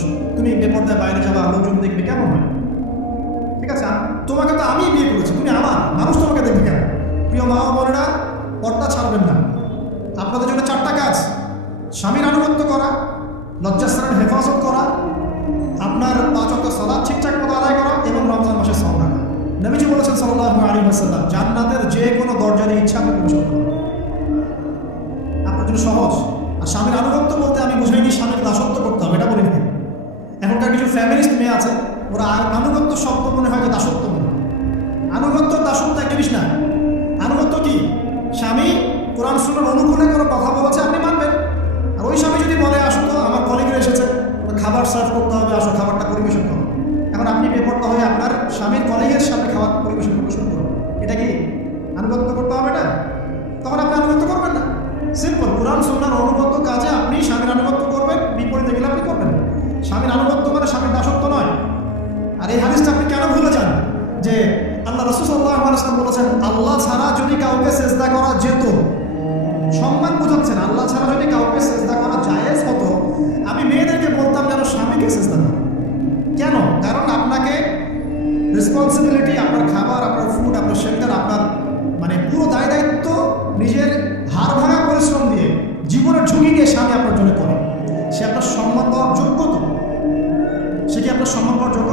দোষ, তুমি বেপর্দায় বাইরে যাবা, লোকজন দেখবে, কেমন হয়? ঠিক আছে, তোমাকে তো আমি বিয়ে করেছি, তুমি আমার, মানুষ তোমাকে দেখবে কেন? প্রিয় মা ও বোনেরা, পর্দা ছাড়বেন না। আপনাদের জন্য 4টা কাজ: স্বামীর আনুগত্য করা, লজ্জাস্থানের হেফাজত করা, আপনার 5 ওয়াক্ত সালাত ঠিকঠাক মতো আদায় করা এবং রমজান মাসে সাওম রাখা। নবীজি বলেছেন সাল্লাল্লাহু আলাইহি ওয়াসাল্লাম, জান্নাতের যে কোনো দরজা দিয়ে ইচ্ছা আপনি প্রবেশ করতে পারবেন। আপনার জন্য সহজ। আর স্বামীর আনুগত্য বলতে আমি বুঝাইনি স্বামীর দাসত্ব করতে হবে, এটা বলিনি। এখনকার কিছু ফ্যামিলিস্ট মেয়ে আছে, ওরা আনুগত্য শব্দ মনে হয় যে দাসত্ব মনে হয়। আনুগত্য দাসত্ব এক জিনিস না। আনুগত্য কি? স্বামী কোরআন সুন্নাহর অনুকূলে কোনো কথা বলেছে, আপনি মানবেন। আর ওই স্বামী যদি বলে আসো তো আমার কলিগরা এসেছে, খাবার সার্ভ করতে হবে, আসো খাবারটা পরিবেশন করো, এখন আপনি বেপরোয়া হয়ে আপনার স্বামীর কলিগের সামনে খাবার পরিবেশন করতে শুরু করুন, এটা কি আনুগত্য করতে হবে? এটা তখন আপনি আনুগত্য করবেন না। সিম্পল, কোরআন সুন্নাহর অনুগত্য কাজে আপনি স্বামীর আনুগত্য করবেন, বিপরীতে গেলে আপনি করবেন। স্বামীর আনুগত্য মানে স্বামীর দাসত্ব নয়। আর এই হাদিসটা আপনি কেন ভুলে যান যে আল্লাহ রাসূল সাল্লাল্লাহু আলাইহি ওয়াসাল্লাম বলেছেন, আল্লাহ ছাড়া যদি কাউকে সিজদা করা যেত, সম্মান বোঝাচ্ছেন, আল্লাহ ছাড়া যদি কাউকে সিজদা করা জায়েজ হতো, আমি মেয়েদেরকে বলতাম যেন স্বামীকে সিজদা দাও। কেন? কারণ আপনাকে রেসপন্সিবিলিটি, আপনার খাবার, আপনার ফুড, আপনার শেল্টার, আপনার মানে পুরো দায় দায়িত্ব নিজের হাড় ভাঙা পরিশ্রম দিয়ে, জীবনের ঝুঁকি নিয়ে স্বামী আপনার জন্য করে। সে আপনার সম্মান পাওয়ার যোগ্য তো? সে কি আপনার সম্মান পাওয়ার যোগ্য